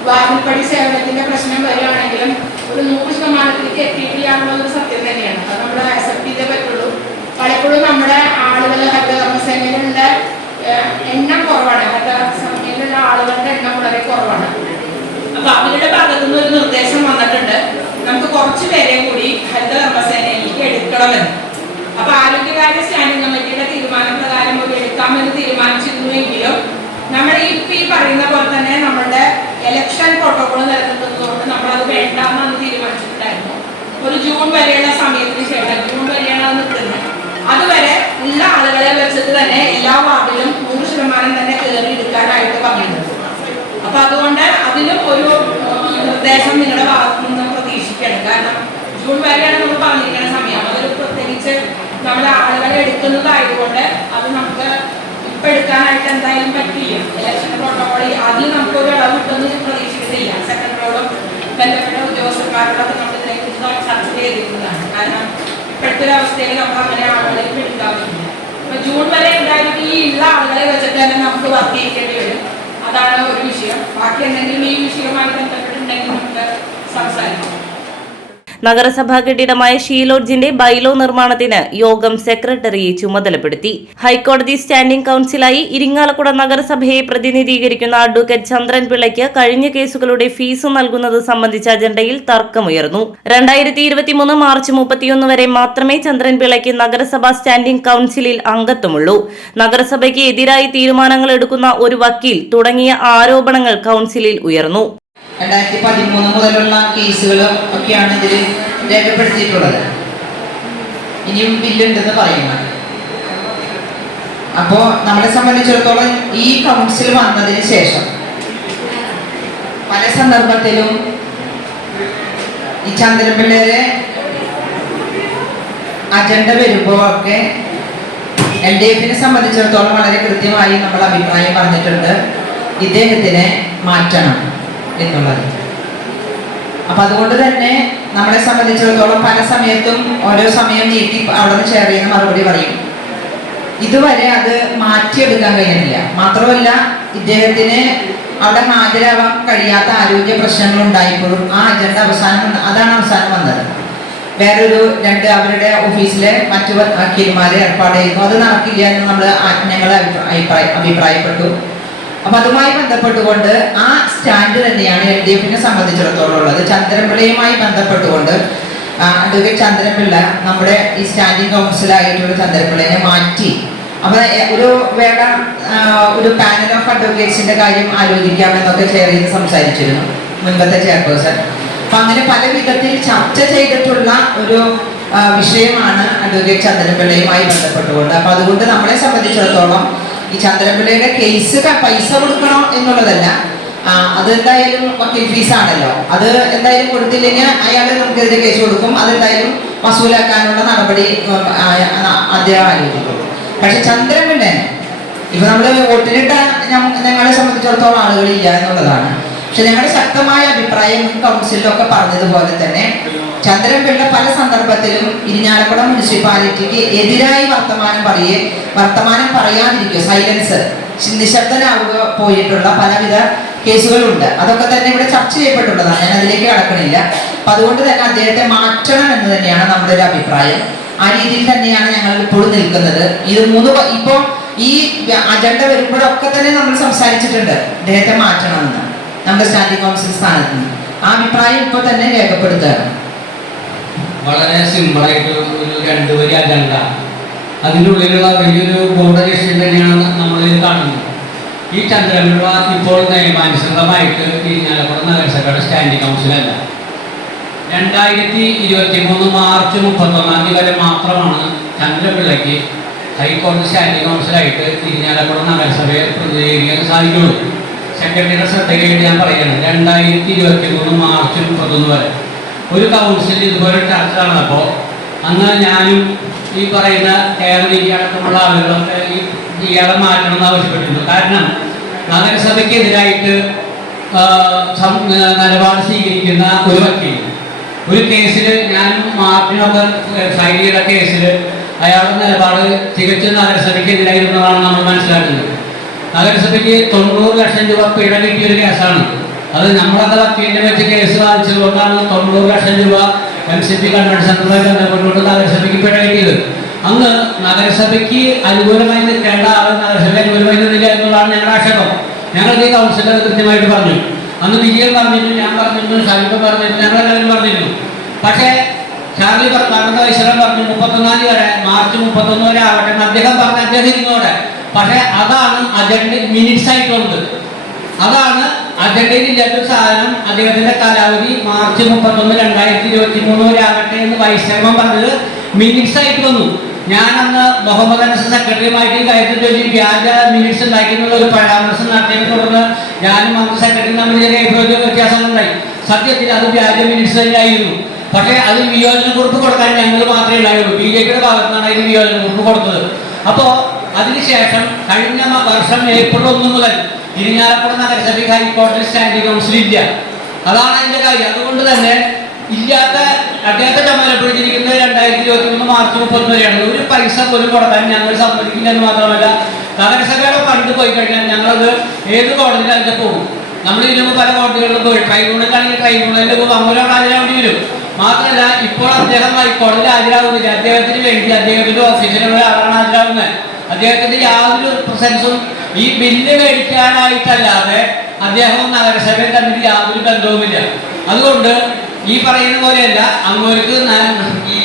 വാതിൽപ്പടി സേവനത്തിന്റെ പ്രശ്നം വരികയാണെങ്കിലും ഒരു നൂറ് ശതമാനത്തിലേക്ക് എത്തിയിട്ടില്ല എന്നുള്ളത് സത്യം തന്നെയാണ്. അത് നമ്മൾ അക്സെപ്റ്റ് ചെയ്തേ പറ്റുള്ളൂ. പലപ്പോഴും നമ്മുടെ ആളുകൾ ഹരിതകർമ്മസേനയിലുള്ള എണ്ണം കുറവാണ്. ഹരിതകർമ്മസേനയിലുള്ള ആളുകളുടെ എണ്ണം വളരെ കുറവാണ്. അപ്പൊ അവരുടെ ഭാഗത്തു നിന്ന് ഒരു നിർദ്ദേശം വന്നിട്ടുണ്ട്. നമുക്ക് കുറച്ച് പേരെ കൂടി ഹരിതകർമ്മസേനയിലേക്ക് എടുക്കണമെന്ന്. അപ്പൊ ആരോഗ്യകാര്യ സ്റ്റാൻഡിംഗ് കമ്മിറ്റിയുടെ തീരുമാനപ്രകാരം ഒരു എടുക്കാമെന്ന് തീരുമാനിച്ചിരുന്നുവെങ്കിലും നമ്മൾ ഇപ്പൊ ഈ പറയുന്ന പോലെ തന്നെ നമ്മളുടെ എലക്ഷൻ പ്രോട്ടോകോൾ നിലനിൽക്കുന്നതുകൊണ്ട് നമ്മളത് വേണ്ടാന്ന് അന്ന് തീരുമാനിച്ചിട്ടുണ്ടായിരുന്നു ഒരു ജൂൺ വരെയുള്ള സമയത്തിന് ശേഷം ജൂൺ വരെയാണ് അത് നിൽക്കുന്നത്. അതുവരെ ഉള്ള ആളുകളെ വെച്ചിട്ട് തന്നെ എല്ലാ വാർഡിലും നൂറ് ശതമാനം തന്നെ കയറി എടുക്കാനായിട്ട് പറഞ്ഞിട്ടുണ്ട്. അപ്പൊ അതുകൊണ്ട് അതിലും ഒരു നിർദ്ദേശം നിങ്ങളുടെ ഭാഗത്തു നിന്ന് പ്രതീക്ഷിക്കണം. കാരണം ജൂൺ വരെയാണ് നമ്മൾ പറഞ്ഞിരിക്കുന്ന സമയം. അതൊരു പ്രത്യേകിച്ച് നമ്മുടെ ആളുകളെ എടുക്കുന്നതായതുകൊണ്ട് അത് നമുക്ക് ഇപ്പൊ എടുക്കാനായിട്ട് എന്തായാലും പറ്റില്ല. ഇലക്ഷൻ പ്രോട്ടോകോളി അതിൽ നമുക്ക് ഒരു ഇളവ് കിട്ടുമെന്ന് പ്രതീക്ഷിക്കുന്നില്ല. സെക്രട്ടറിയോടും ബന്ധപ്പെട്ട ഉദ്യോഗസ്ഥന്മാരോടൊക്കെ നമ്മൾ ഇതിനെക്കുറിച്ച് ചർച്ച ചെയ്തിരുന്നതാണ്. കാരണം അവസ്ഥയിൽ നമ്മൾ അങ്ങനെ ആളുകളെ ഇപ്പൊ അപ്പൊ ജൂൺ വരെ എന്തായാലും ഈ ഉള്ള ആളുകളെ വെച്ചിട്ട് തന്നെ നമുക്ക് വർക്ക് ചെയ്യേണ്ടി വരും. അതാണ് ഒരു വിഷയം. ബാക്കി എന്തെങ്കിലും ഈ വിഷയവുമായി ബന്ധപ്പെട്ടുണ്ടെങ്കിൽ നമുക്ക് സംസാരിക്കാം. നഗരസഭാ കെട്ടിടമായ ഷീലോഡ്ജിന്റെ ബൈലോ നിർമ്മാണത്തിന് യോഗം സെക്രട്ടറിയെ ചുമതലപ്പെടുത്തി. ഹൈക്കോടതി സ്റ്റാൻഡിംഗ് കൌൺസിലായി ഇരിങ്ങാലക്കുട നഗരസഭയെ പ്രതിനിധീകരിക്കുന്ന അഡ്വക്കേറ്റ് ചന്ദ്രൻ പിള്ളയ്ക്ക് കഴിഞ്ഞ കേസുകളുടെ ഫീസ് നൽകുന്നത് സംബന്ധിച്ച അജണ്ടയിൽ തർക്കമുയർന്നു. രണ്ടായിരത്തി ഇരുപത്തിമൂന്ന് മാർച്ച് മുപ്പത്തിയൊന്ന് വരെ മാത്രമേ ചന്ദ്രൻ പിള്ളയ്ക്ക് നഗരസഭാ സ്റ്റാൻഡിംഗ് കൌൺസിലിൽ അംഗത്വമുള്ളൂ. നഗരസഭയ്ക്ക് എതിരായി തീരുമാനങ്ങൾ എടുക്കുന്ന ഒരു വക്കീൽ തുടങ്ങിയ ആരോപണങ്ങൾ കൌൺസിലിൽ ഉയർന്നു. രണ്ടായിരത്തി പതിമൂന്ന് മുതലുള്ള കേസുകളും ഒക്കെയാണ് ഇതിൽ രേഖപ്പെടുത്തിയിട്ടുള്ളത്. ഇനിയും ബില്ലുണ്ടെന്ന് പറയുന്നത് അപ്പോ നമ്മളെ സംബന്ധിച്ചിടത്തോളം ഈ കൗൺസിൽ വന്നതിന് ശേഷം പല സന്ദർഭത്തിലും ഈ ചന്ദ്രപിള്ളേരെ അജണ്ട വരുമ്പോഴൊക്കെ എൽ ഡി എഫിനെ സംബന്ധിച്ചിടത്തോളം വളരെ കൃത്യമായി നമ്മൾ അഭിപ്രായം പറഞ്ഞിട്ടുണ്ട്. ഇദ്ദേഹത്തിനെ മാറ്റണം. എന്നുള്ളത്. അപ്പൊ അതുകൊണ്ട് തന്നെ നമ്മളെ സംബന്ധിച്ചിടത്തോളം പല സമയത്തും ഓരോ സമയം നീട്ടി അവിടെ നിന്ന് ഷെയർ ചെയ്യുന്ന മറുപടി പറയും. ഇതുവരെ അത് മാറ്റിയെടുക്കാൻ കഴിയുന്നില്ല മാത്രമല്ല ഇദ്ദേഹത്തിന് അവിടെ ഹാജരാവാൻ കഴിയാത്ത ആരോഗ്യ പ്രശ്നങ്ങൾ ഉണ്ടായപ്പോഴും ആ അജണ്ട അവസാനം അതാണ് അവസാനം വന്നത്. വേറൊരു രണ്ട് അവരുടെ ഓഫീസിലെ മറ്റു വക്കീൽമാരെ ഏർപ്പാട് ചെയ്യുന്നു. അത് നടക്കില്ല എന്ന് നമ്മൾ ആജ്ഞങ്ങളെ അഭിപ്രായ അഭിപ്രായപ്പെട്ടു. അപ്പൊ അതുമായി ബന്ധപ്പെട്ടുകൊണ്ട് ആ സ്റ്റാൻഡ് തന്നെയാണ് എൽ ഡി എഫിനെ സംബന്ധിച്ചിടത്തോളം ഉള്ളത്. ചന്ദ്രപിള്ളയുമായി ബന്ധപ്പെട്ടുകൊണ്ട് അഡ്വക്കേറ്റ് ചന്ദ്രപിള്ള നമ്മുടെ ഈ സ്റ്റാൻഡിംഗ് കൗൺസിലായിട്ടുള്ള ചന്ദ്രപിള്ളയെ മാറ്റി. അപ്പൊ ഒരു വേണ്ട ഒരു പാനൽ ഓഫ് അഡ്വക്കേറ്റ്സിന്റെ കാര്യം ആലോചിക്കാമെന്നൊക്കെ ചെയർ ചെയ്ത് സംസാരിച്ചിരുന്നു മുൻപത്തെ ചെയർപേഴ്സൺ അപ്പൊ അങ്ങനെ പല വിധത്തിൽ ചർച്ച ചെയ്തിട്ടുള്ള ഒരു വിഷയമാണ് അഡ്വക്കേറ്റ് ചന്ദ്രപിള്ളയുമായി ബന്ധപ്പെട്ടുകൊണ്ട്. അപ്പൊ അതുകൊണ്ട് നമ്മളെ സംബന്ധിച്ചിടത്തോളം ഈ ചന്ദ്രപിള്ളയുടെ കേസ് പൈസ കൊടുക്കണോ എന്നുള്ളതല്ല. അതെന്തായാലും വക്കീൽ ഫീസ് ആണല്ലോ. അത് എന്തായാലും കൊടുത്തില്ലെങ്കിൽ അയാൾ നമുക്കെതിരെ കേസ് കൊടുക്കും. അതെന്തായാലും വസൂലാക്കാനുള്ള നടപടി അദ്ദേഹം ആലോചിക്കും. പക്ഷെ ചന്ദ്രൻപിള്ളൻ ഇപ്പൊ നമ്മൾ വോട്ടിനിട്ട ഞങ്ങളെ സംബന്ധിച്ചിടത്തോളം ആളുകളില്ല എന്നുള്ളതാണ്. പക്ഷെ ഞങ്ങളുടെ ശക്തമായ അഭിപ്രായം മുൻ കൗൺസിലൊക്കെ പറഞ്ഞതുപോലെ തന്നെ ചന്ദ്രൻപിള്ള പല സന്ദർഭത്തിലും ഇരിഞ്ഞാലക്കുട മുനിസിപ്പാലിറ്റിക്ക് എതിരായി വർത്തമാനം പറയേ വർത്തമാനം പറയാതിരിക്കുക സൈലൻസ് നിശബ്ദനാവുക പോയിട്ടുള്ള പലവിധ കേസുകളുണ്ട്. അതൊക്കെ തന്നെ ഇവിടെ ചർച്ച ചെയ്യപ്പെട്ടുള്ളതാണ്. ഞാൻ അതിലേക്ക് കടക്കണില്ല. അപ്പൊ അതുകൊണ്ട് തന്നെ അദ്ദേഹത്തെ മാറ്റണം എന്ന് തന്നെയാണ് നമ്മുടെ ഒരു അഭിപ്രായം. ആ രീതിയിൽ തന്നെയാണ് ഞങ്ങൾ ഇപ്പോഴും നിൽക്കുന്നത്. ഇത് മൂന്ന് ഇപ്പോൾ ഇപ്പോ ഈ അജണ്ട വരുമ്പോഴൊക്കെ തന്നെ നമ്മൾ സംസാരിച്ചിട്ടുണ്ട്. അദ്ദേഹത്തെ മാറ്റണമെന്ന് നമ്മുടെ സ്റ്റാൻഡിംഗ് കൗൺസിൽ സ്ഥാനത്ത് നിന്ന്. ആ അഭിപ്രായം ഇപ്പോൾ തന്നെ രേഖപ്പെടുത്തുകയാണ്. വളരെ സിമ്പിളായിട്ട് ഒരു രണ്ട് വരി അജണ്ട. അതിന്റെ ഉള്ളിലുള്ള വലിയൊരു ഇഷ്യൂ തന്നെയാണ് നമ്മൾ കാണുന്നത്. ഈ ചന്ദ്രമിഴ ഇപ്പോൾ നിയമാനുസൃതമായിട്ട് ഇരിഞ്ഞാലക്കുട നഗരസഭയുടെ സ്റ്റാൻഡിംഗ് കൗൺസിലല്ല. രണ്ടായിരത്തി ഇരുപത്തി മൂന്ന് മാർച്ച് മുപ്പത്തൊന്നാം തീയതി വരെ മാത്രമാണ് ചന്ദ്രപിള്ളയ്ക്ക് ഹൈക്കോടതി സ്റ്റാൻഡിംഗ് കൗൺസിലായിട്ട് ഇരിഞ്ഞാലക്കുട നഗരസഭയെ പ്രതിനിധീകരിക്കാൻ സാധിക്കുള്ളൂ. സെക്രട്ടറിയുടെ ശ്രദ്ധയ്ക്കായിട്ട് ഞാൻ പറയുന്നത് രണ്ടായിരത്തി ഇരുപത്തി മൂന്ന് മാർച്ച് മുപ്പത്തൊന്ന് വരെ. ഒരു കൗൺസിൽ ഇതുപോലെ ചർച്ച നടന്നപ്പോൾ അന്ന് ഞാനും ഈ പറയുന്ന കേരളീയ അടക്കമുള്ള ആളുകളൊക്കെ ഈ ഇയാളെ മാറ്റണം എന്ന് ആവശ്യപ്പെട്ടിരുന്നു. കാരണം നഗരസഭയ്ക്കെതിരായിട്ട് നിലപാട് സ്വീകരിക്കുന്ന ഒരു വ്യക്തി ഒരു കേസിൽ ഞാൻ മാർട്ടിനൊക്കെ ഫയൽ ചെയ്ത കേസിൽ അയാളുടെ നിലപാട് തികച്ചും നഗരസഭയ്ക്കെതിരായിരുന്നതാണ് നമ്മൾ മനസ്സിലാക്കുന്നത്. നഗരസഭയ്ക്ക് തൊണ്ണൂറ് ലക്ഷം രൂപ പിഴ കിട്ടിയ ഒരു കേസാണ്. അത് നമ്മളൊക്കെ പിന്നെ വെച്ച് കേസ് വാദിച്ചതുകൊണ്ടാണ് തൊണ്ണൂറ് ലക്ഷം രൂപ എം സി പി കൺവെൻഷൻ സെന്ററുമായി ബന്ധപ്പെട്ടുകൊണ്ട് നഗരസഭയ്ക്ക് പിഴ കിട്ടിയത്. അന്ന് നഗരസഭയ്ക്ക് അനുകൂലമായി നിൽക്കേണ്ട ആൾ നഗരസഭ അനുകൂലമായി നിന്നില്ല എന്നുള്ളതാണ് ഞങ്ങളുടെ ആക്ഷേപം. ഞങ്ങൾക്ക് ഈ കൗൺസിലർ കൃത്യമായിട്ട് പറഞ്ഞു. അന്ന് വിജയൻ പറഞ്ഞിരുന്നു ഞാൻ പറഞ്ഞിരുന്നു ഷാലിബ പറഞ്ഞിരുന്നു ഞങ്ങളെല്ലാവരും പറഞ്ഞിരുന്നു. പക്ഷേ ചാർലി പറഞ്ഞ ഈശ്വരൻ പറഞ്ഞു. മുപ്പത്തൊന്നാം തീയതി വരെ മാർച്ച് മുപ്പത്തൊന്ന് വരെ ആവട്ടെ അദ്ദേഹം പറഞ്ഞ അദ്ദേഹം ഇരുന്നോടെ. പക്ഷെ അതാണ് അജണ്ട മിനിറ്റ്സ് ആയിട്ടുള്ളത്. അതാണ് അജണ്ടയിൽ ഇല്ലാത്ത സാധനം അദ്ദേഹത്തിന്റെ കാലാവധി മാർച്ച് മുപ്പത്തൊന്ന് രണ്ടായിരത്തി ഇരുപത്തി മൂന്ന് വരെ ആകട്ടെ എന്ന് ചെയർമാൻ പറഞ്ഞത് മിനിറ്റ്സ് ആയിട്ട് വന്നു. ഞാൻ അന്ന് മുഹമ്മദ് അനസ് സെക്രട്ടറിയുമായിട്ട് ഈ കാര്യത്തിൽ ചോദിച്ചു വ്യാജ മിനിറ്റ്സ് ഉണ്ടാക്കിയെന്നുള്ള ഒരു പരാമർശം നടത്തിയതിനെ തുടർന്ന് ഞാനും അന്ന് സെക്രട്ടറി തമ്മിൽ ചെറിയ അഭിപ്രായ വ്യത്യാസങ്ങളുണ്ടായി സത്യത്തിൽ അത് വ്യാജ മിനിറ്റ്സ് തന്നെയായിരുന്നു പക്ഷേ അത് വിയോജന കുറിപ്പ് കൊടുക്കാൻ ഞങ്ങൾ മാത്രമേ ഉണ്ടായുള്ളൂ. ബി ജെ പിയുടെ ഭാഗത്തു നിന്നാണ് അതിന് വിയോജന കുറിപ്പ് കൊടുത്തത്. അപ്പോൾ അതിനുശേഷം കഴിഞ്ഞ വർഷം ഏപ്രിൽ ഒന്ന് മുതൽ ഇരിഞ്ഞാലക്കുട നഗരസഭയ്ക്ക് ഹൈക്കോടതി സ്റ്റാൻഡിംഗ് കൗൺസിൽ ഇല്ല. അതാണ് അതിന്റെ കാര്യം. അതുകൊണ്ട് തന്നെ ഇല്ലാത്ത അദ്ദേഹത്തെ ചുമതലപ്പെടുത്തിയിരിക്കുന്നത് രണ്ടായിരത്തി ഇരുപത്തി മൂന്ന് മാർച്ച് മുപ്പത്തി വരെയാണ്. ഒരു പൈസ പോലും കൊടുക്കാൻ ഞങ്ങൾ സമ്മതിക്കില്ല എന്ന് മാത്രമല്ല നഗരസഭയുടെ ഫണ്ട് പോയി കഴിഞ്ഞാൽ ഞങ്ങളത് ഏത് കോടതിയിൽ അതിന്റെ പോകും. നമ്മൾ ഇതിനു പല കോടതികളിലും പോയി. ട്രൈബ്യൂണലാണെങ്കിൽ ട്രൈബ്യൂണലിൽ പോകും അങ്ങോട്ട് ഹാജരാവേണ്ടി വരും മാത്രമല്ല ഇപ്പോൾ അദ്ദേഹം ഹൈക്കോടതിയിൽ ഹാജരാകുന്നില്ല. അദ്ദേഹത്തിന് വേണ്ടി അദ്ദേഹത്തിന്റെ ഓഫീസിലുള്ള ആളാണ് ഹാജരാകുന്നത്. അദ്ദേഹത്തിന്റെ യാതൊരു പ്രസൻസും ഈ ബില്ല് മേടിക്കാനായിട്ടല്ലാതെ അദ്ദേഹവും നഗരസഭയും തമ്മിൽ യാതൊരു ബന്ധവുമില്ല. അതുകൊണ്ട് ഈ പറയുന്ന പോലെയല്ല അങ്ങോട്ട് ഈ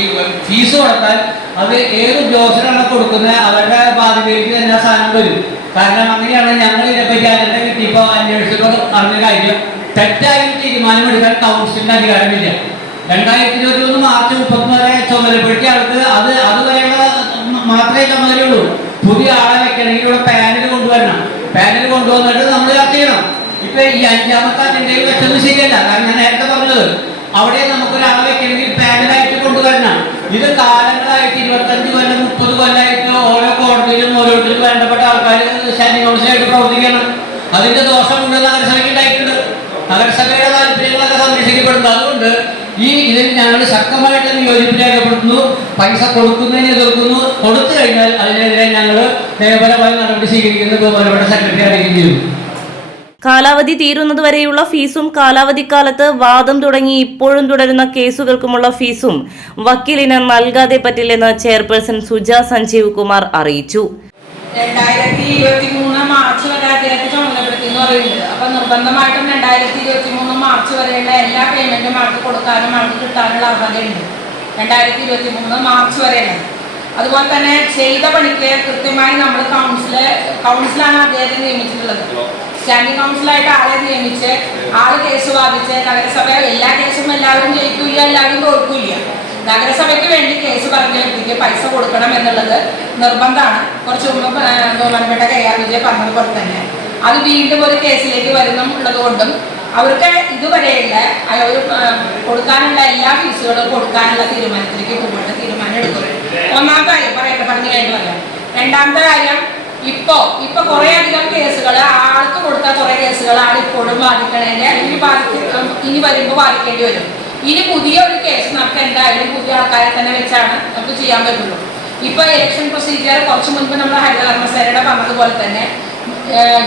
ഫീസ് കൊടുത്താൽ അത് ഏത് ഉദ്യോഗസ്ഥരാണ് കൊടുക്കുന്നത് അവരുടെ ബാധ്യതയിലേക്ക് തന്നെ സാധനം വരും. കാരണം അങ്ങനെയാണ് ഞങ്ങൾ ഇതിനെപ്പറ്റി അജണ്ട കിട്ടിയപ്പോൾ അന്വേഷിച്ചപ്പോൾ അറിഞ്ഞ കാര്യം തെറ്റായി തീരുമാനമെടുക്കാൻ കൗൺസിലിന് അധികാരമില്ല. രണ്ടായിരത്തി ഇരുപത്തി ഒന്ന് മാർച്ച് മുപ്പത്തൊന്ന് വരെ ചുമതലപ്പെടുത്തിയ ആൾക്ക് അത് അതുവരെയുള്ള മാത്രമേ ചുമതലയുള്ളൂ. പുതിയ ആളെ വെക്കണമെങ്കിൽ ഇവിടെ പാനൽ കൊണ്ടുവരണം. പാനൽ കൊണ്ടുവന്നിട്ട് നമ്മൾ ചർച്ച ചെയ്യണം. ഇപ്പൊ ഈ അഞ്ചാമത്തെ അജണ്ടയിൽ വെച്ചത് ശരിയല്ല. കാരണം ഞാൻ നേരത്തെ പറഞ്ഞത് അവിടെ നമുക്ക് ഒരാളെ വെക്കണമെങ്കിൽ പാനലായിട്ട് കൊണ്ടുവരണം. ഇത് കാലങ്ങളായിട്ട് ഇരുപത്തഞ്ച് കൊല്ലം മുപ്പത് കൊല്ലമായിട്ട് ഓരോ കോടതിയിലും ഓരോരുത്തരും വേണ്ടപ്പെട്ട ആൾക്കാർ സ്റ്റാൻഡിംഗ് കൗൺസിലായിട്ട് പ്രവർത്തിക്കണം. അതിന്റെ ദോഷമുണ്ട് നഗരസഭയ്ക്ക് ഉണ്ടായിട്ടുണ്ട്. നഗരസഭയുടെ താല്പര്യങ്ങളൊക്കെ സംരക്ഷിക്കപ്പെടുന്നു. അതുകൊണ്ട് ഈ ഇതിൽ ഞങ്ങൾ ശക്തമായിട്ട് യോജിപ്പ് രേഖപ്പെടുത്തുന്നു. പൈസ കൊടുക്കുന്നതിനെ എതിർക്കുന്നു. കൊടുത്തു കഴിഞ്ഞാൽ അതിനെതിരെ ഞങ്ങൾ നിയമപരമായ നടപടി സ്വീകരിക്കുന്ന ബഹുമാനപ്പെട്ട സെക്രട്ടറി അറിയിക്കുകയും ചെയ്തു കാലാവധി തീരുന്നതുവരെയുള്ള ഫീസും കാലാവധിക്കാലത്ത് വാദം തുടങ്ങി ഇപ്പോഴും തുടരുന്ന കേസുകൾക്കുമുള്ള ഫീസും വക്കീലിന് നൽകാതെ പറ്റില്ലെന്ന് ചെയർപേഴ്സൺ സുജ സഞ്ജീവ് കുമാർ അറിയിച്ചു. രണ്ടായിരത്തി ഇരുപത്തി മൂന്ന് മാർച്ച് വരെ അദ്ദേഹത്തെ എന്ന് പറയുന്നത്. അപ്പൊ നിർബന്ധമായിട്ടും രണ്ടായിരത്തി ഇരുപത്തി മൂന്ന് മാർച്ച് വരെയുള്ള എല്ലാ പേയ്മെന്റും ആൾക്ക് കൊടുക്കാനും ആൾക്ക് കിട്ടാനുള്ള അർഹതയുണ്ട്. രണ്ടായിരത്തി ഇരുപത്തി മൂന്ന് മാർച്ച് വരെയാണ്. അതുപോലെ തന്നെ ചെയ്ത പണിക്ക് കൃത്യമായി നമ്മൾ കൗൺസിൽ കൗൺസിലാണ് അദ്ദേഹത്തെ നിയമിച്ചിട്ടുള്ളത്. സ്റ്റാൻഡിംഗ് കൗൺസിലായിട്ട് ആളെ നിയമിച്ച് ആൾ കേസ് വാദിച്ച് നഗരസഭ എല്ലാ കേസും എല്ലാവരും ജയിക്കില്ല എല്ലാവരും തോൽക്കില്ല. നഗരസഭയ്ക്ക് വേണ്ടി കേസ് പറഞ്ഞ വ്യക്തിക്ക് പൈസ കൊടുക്കണം എന്നുള്ളത് നിർബന്ധമാണ്. കുറച്ച് മുമ്പ് ഗവൺമെന്റ് കെ ആർ വിജയ് പറഞ്ഞതുപോലെ തന്നെ. അത് വീണ്ടും ഒരു കേസിലേക്ക് വരുന്നുള്ളത് കൊണ്ടും അവർക്ക് ഇതുവരെയുള്ള അവർ കൊടുക്കാനുള്ള എല്ലാ ഫീസുകളും കൊടുക്കാനുള്ള തീരുമാനത്തിലേക്ക് പോകേണ്ട തീരുമാനം എടുക്കുന്നത്. ഒന്നാമത്തെ കാര്യം പറയട്ടെ പറഞ്ഞു കഴിഞ്ഞു പറയാം രണ്ടാമത്തെ കാര്യം ഇപ്പോ ഇപ്പൊ കുറെ അധികം കേസുകൾ ആൾക്ക് കൊടുത്ത കുറെ കേസുകൾ ആൾ ഇപ്പോഴും ബാധിക്കണേന്റെ അല്ലെങ്കിൽ ബാധിക്ക ഇനി വരുമ്പോൾ ബാധിക്കേണ്ടി വരും. ഇനി പുതിയ ഒരു കേസ് നമുക്ക് എന്തായാലും പുതിയ ആൾക്കാരെ തന്നെ വെച്ചാണ് നമുക്ക് ചെയ്യാൻ പറ്റുള്ളൂ. ഇപ്പൊ ഇലക്ഷൻ പ്രൊസീജിയർ കുറച്ച് മുൻപ് നമ്മൾ ഹരിതകർമ്മസേനയുടെ പറഞ്ഞതുപോലെ തന്നെ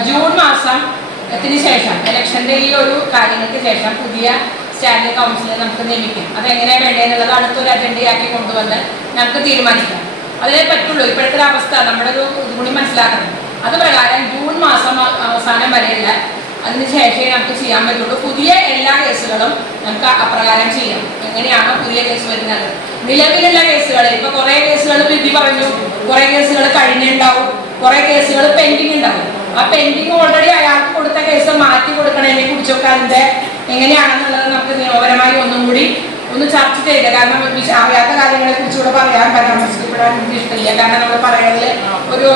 ജൂൺ മാസം മാസത്തിന് ശേഷം ഇലക്ഷന്റെ ഈ ഒരു കാര്യങ്ങൾക്ക് ശേഷം പുതിയ സ്റ്റാൻഡിംഗ് കൗൺസിലെ നമുക്ക് നിയമിക്കാം. നിയമിക്കും എങ്ങനെയാണ് വേണ്ടതെന്നുള്ളത് അടുത്തൊരു അജണ്ടയാക്കി കൊണ്ടുവന്ന് നമുക്ക് തീരുമാനിക്കാം. അതിനെ പറ്റുള്ളൂ. ഇപ്പോഴത്തെ അവസ്ഥ നമ്മുടെ ഒരു ഇതും കൂടി മനസ്സിലാക്കണം. അത് പ്രകാരം ജൂൺ മാസം അവ- അവസാനം വരെയുള്ള അതിന് ശേഷമേ നമുക്ക് ചെയ്യാൻ പറ്റുള്ളൂ. പുതിയ എല്ലാ കേസുകളും നമുക്ക് അപ്രകാരം ചെയ്യാം. എങ്ങനെയാണോ പുതിയ കേസ് വരുന്നത്. നിലവിലുള്ള കേസുകൾ ഇപ്പൊ കുറെ കേസുകൾ വിധി പറഞ്ഞു. കുറെ കേസുകൾ കഴിഞ്ഞിട്ടുണ്ടാവും. കുറെ കേസുകൾ പെൻഡിങ് ഉണ്ടാവും. ആ പെൻഡിങ് ഓൾറെഡി അയാൾക്ക് കൊടുത്ത കേസ് മാറ്റി കൊടുക്കണതിനെ കുറിച്ചൊക്കെ അതിന്റെ എങ്ങനെയാണെന്നുള്ളത് നമുക്ക് നിയമപരമായി ഒന്നും കൂടി ഒന്ന് ചർച്ച ചെയ്ത് കാരണം അറിയാത്ത കാര്യങ്ങളെ കുറിച്ച് ഇവിടെ പറയാൻ പരാമർശിക്കപ്പെടാൻ എനിക്ക് ഇഷ്ടമില്ല. കാരണം നമ്മൾ പറയുന്നതിൽ ഒരു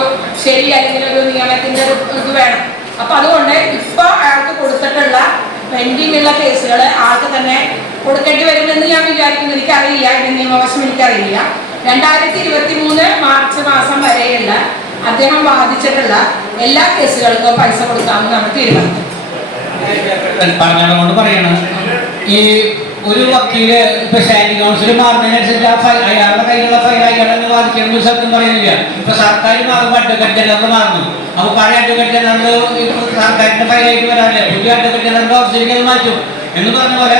ശരി അല്ലെങ്കിൽ ഒരു നിയമത്തിന്റെ ഇത് വേണം. അപ്പൊ അതുകൊണ്ട് ഇപ്പൊ അയാൾക്ക് കൊടുത്തിട്ടുള്ള പെൻഡിങ് ഉള്ള കേസുകൾ ആൾക്ക് തന്നെ കൊടുക്കേണ്ടി വരുമെന്ന് ഞാൻ വിചാരിക്കുന്നു. എനിക്കറിയില്ല. ഇതിന്റെ നിയമവശം എനിക്കറിയില്ല. രണ്ടായിരത്തി ഇരുപത്തി മൂന്ന് മാർച്ച് മാസം വരെയുള്ള അദ്ദേഹം വാദിച്ചിട്ടുള്ള എല്ലാ കേസുകൾക്കും പൈസ കൊടുക്കാമെന്ന് നമ്മൾ തീരുമാനിച്ചു. പറഞ്ഞതുകൊണ്ട് പറയണം. ഈ ഒരു വക്കീൽ ഇപ്പൊ സ്റ്റാൻഡിംഗ് കൗൺസിൽ മാറുന്നതിനനുസരിച്ച് ആ ഫയൽ അയാളുടെ കയ്യിലുള്ള ഫയൽ അയാളെന്ന് ഒരു സത്യം പറയുന്നില്ല. ഇപ്പൊ സർക്കാർ മാറുമ്പോൾ അഡ്വക്കേറ്റ് ജനറൽ മാറുന്നു. അപ്പൊ പഴയ അഡ്വക്കേറ്റ് ജനറൽ സർക്കാരിന്റെ ഫയലായിട്ട് വരാറില്ല. പുതിയ അഡ്വക്കേറ്റ് ജനറൽ ഓഫീസിലേക്ക് അത് മാറ്റും. എന്ന് പറഞ്ഞ പോലെ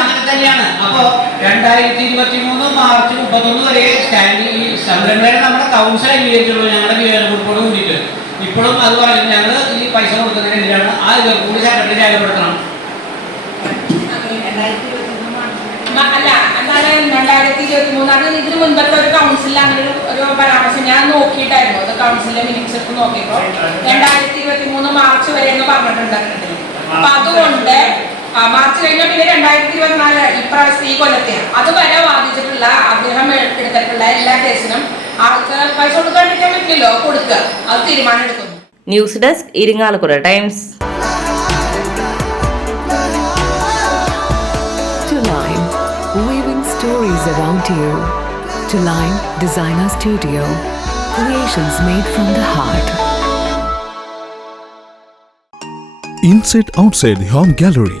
അങ്ങനെ തന്നെയാണ്. അപ്പൊ രണ്ടായിരത്തി ഇരുപത്തി മൂന്ന് മാർച്ച് മുപ്പത്തൊന്ന് വരെ സ്റ്റാൻഡിംഗ് സംരംഭം നമ്മുടെ കൗൺസിൽ അംഗീകരിച്ചുള്ളൂ. ഞങ്ങളുടെ വിവരം ഗ്രൂപ്പോട് കൂടിയിട്ട്. ഇപ്പോഴും അത് പറയുന്നത് ഞങ്ങൾ ഈ പൈസ കൊടുക്കുന്നതിനെതിരാണ് ആ ഇത് കൂടി സെക്രട്ടറി രേഖപ്പെടുത്തണം. അല്ല രണ്ടായിരത്തി ഇരുപത്തി രണ്ടായിരത്തി ഇരുപത്തി മൂന്ന് മാർച്ച് വരെ എന്ന് പറഞ്ഞിട്ടുണ്ടായിരുന്നു അപ്പൊ അതുകൊണ്ട് മാർച്ച് കഴിഞ്ഞാൽ പിന്നെ രണ്ടായിരത്തി ഇരുപത്തിനാല് ഇപ്രാവശ്യം ഈ കൊല്ലത്തെയാണ്. അതുവരെ വാദിച്ചിട്ടുള്ള അദ്ദേഹം എടുത്തിട്ടുള്ള എല്ലാ കേസിനും ആൾക്ക് പൈസ കൊടുക്കാണ്ടിരിക്കാൻ പറ്റില്ലല്ലോ കൊടുക്കുക. അത് തീരുമാനം എടുക്കുന്നു news desk Irinjalakuda times. To Line, weaving stories around you. To Line Designer Studio, creations made from the heart. Inside outside home gallery